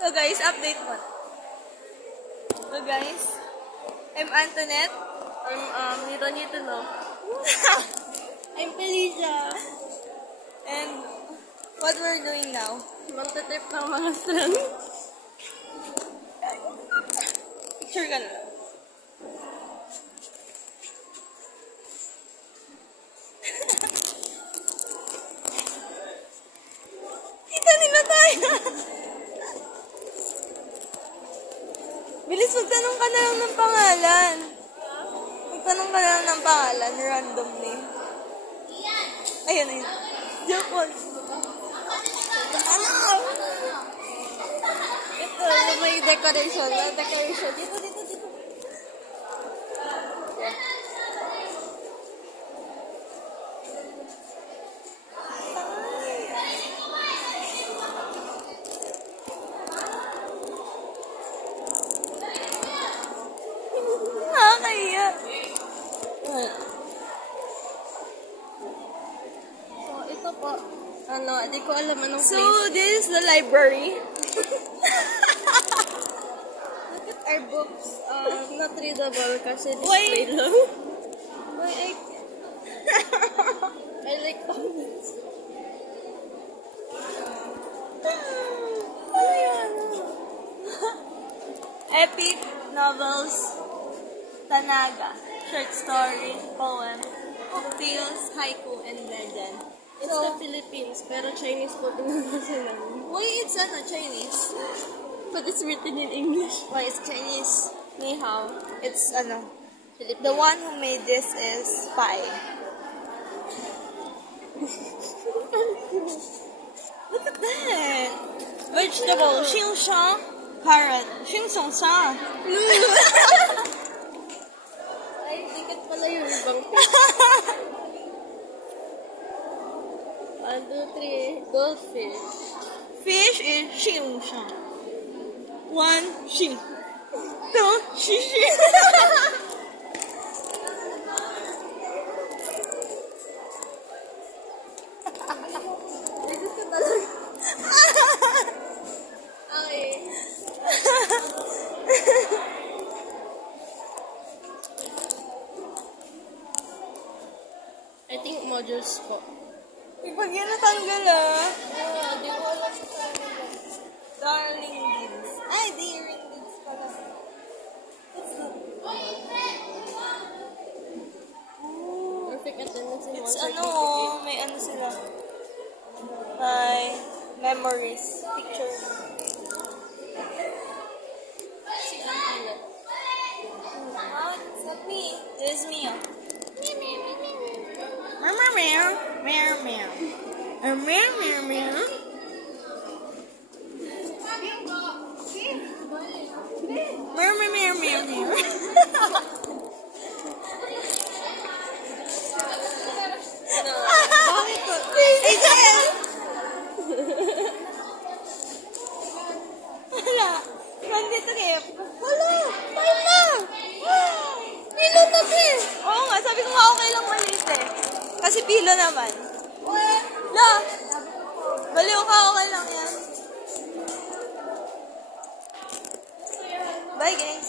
So guys, update mo. So guys, I'm Antoinette. You don't need to know. I'm Felicia. And what we're doing now? Magte-trip ng mga strand. Picture ka na. Kita nila tayo. Bilis, magtanong ka na lang ng pangalan. Magtanong ka na lang ng pangalan, randomly. Ayun, ayun. Joke one. Ano? Ito, may decoration. Decoration. Dito, dito, dito. Nakakaiya. So, ito po. Di ko alam anong So, place. this is the library. Look at our books. Not readable kasi Why? display lang. Why, I like comments. ano yun? Epic novels, tanaga, short story, poem, tales, haiku, and legend. It's the Philippines, pero Chinese po pinag-asa namin. Why it's Chinese? But it's written in English. Why it's Chinese? Ni hao. It's the one who made this is spy. Look at that! Vegetable, xingsha, carrot, xingsongsa. Ay, tikat pala yung ibang fish. 1, 2, 3. Goldfish. Fish is xingsha. 1 xing. 2 xi xi. Gusto talaga. Okay. I think modules po. Pag yan natanggal Di ko alam sa kanila. Darling beans. Ay, daring beans pala. Perfect attendance in It's one may sila. May memories, pictures. Oh, it's not me. This is me. Meow, meow, meow. Meow, meow. Meow, meow, meow. Meow, meow, meow, meow, meow. Bakit po? Ikaw! Wala. Nandito kayo. Wala. Tayo na. Pilo na Oo nga, sabi ko nga okay lang maliit eh. Kasi pilo naman. La. Baliw ka, okay lang yan. Bye guys.